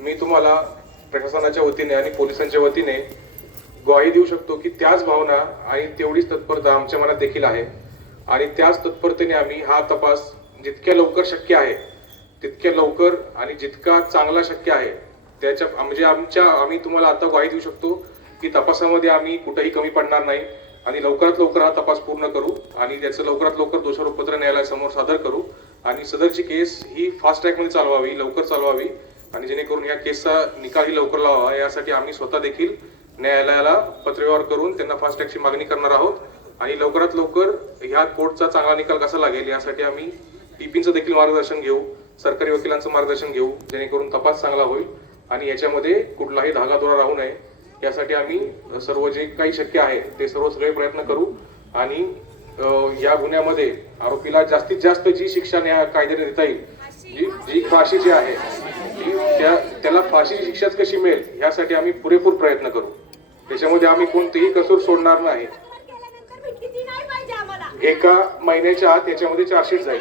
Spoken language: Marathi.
मी तुम्हाला प्रशासनाच्या वतीने आणि पोलिसांच्या वतीने ग्वाही देऊ शकतो की त्याच भावना आणि तेवढीच तत्परता आमच्या मनात देखील आहे. आणि त्याच तत्परतेने आम्ही हा तपास जितक्या लवकर शक्य आहे तितक्या लवकर आणि जितका चांगला शक्य आहे त्याच्या म्हणजे आमच्या आम्ही तुम्हाला आता ग्वाही देऊ शकतो की तपासामध्ये आम्ही कुठेही कमी पडणार नाही आणि लवकरात लवकर हा तपास पूर्ण करू आणि त्याचं लवकरात लवकर दोषारोपपत्र न्यायालयासमोर सादर करू. आणि सदरची केस ही फास्ट ट्रॅकमध्ये चालवावी लवकर चालवावी. आणि जेणेकरून या केसचा निकालही लवकर लावा यासाठी आम्ही स्वतः देखील न्यायालयाला पत्रव्यवहार करून त्यांना फास्ट ट्रॅकची मागणी करणार आहोत. आणि लवकरात लवकर ह्या कोर्टचा चांगला निकाल कसा लागेल यासाठी आम्ही टीपींचं देखील मार्गदर्शन घेऊ सरकारी वकिलांचं मार्गदर्शन घेऊ जेणेकरून तपास चांगला होईल आणि याच्यामध्ये कुठलाही धागादोरा राहू नये. यासाठी आम्ही सर्व जे काही शक्य आहे ते सर्व सगळे प्रयत्न करू आणि या गुन्ह्यामध्ये आरोपीला जास्तीत जास्त जी शिक्षा न्याय कायद्याने देता येईल जी जी फाशीची आहे त्या त्याला फाशीची शिक्षाच कशी मिळेल? यासाठी आम्ही पुरेपूर प्रयत्न करू. त्याच्यामध्ये आम्ही कोणतीही कसूर सोडणार नाही. एका महिन्याच्या आत याच्यामध्ये चार्जशीट जाईल.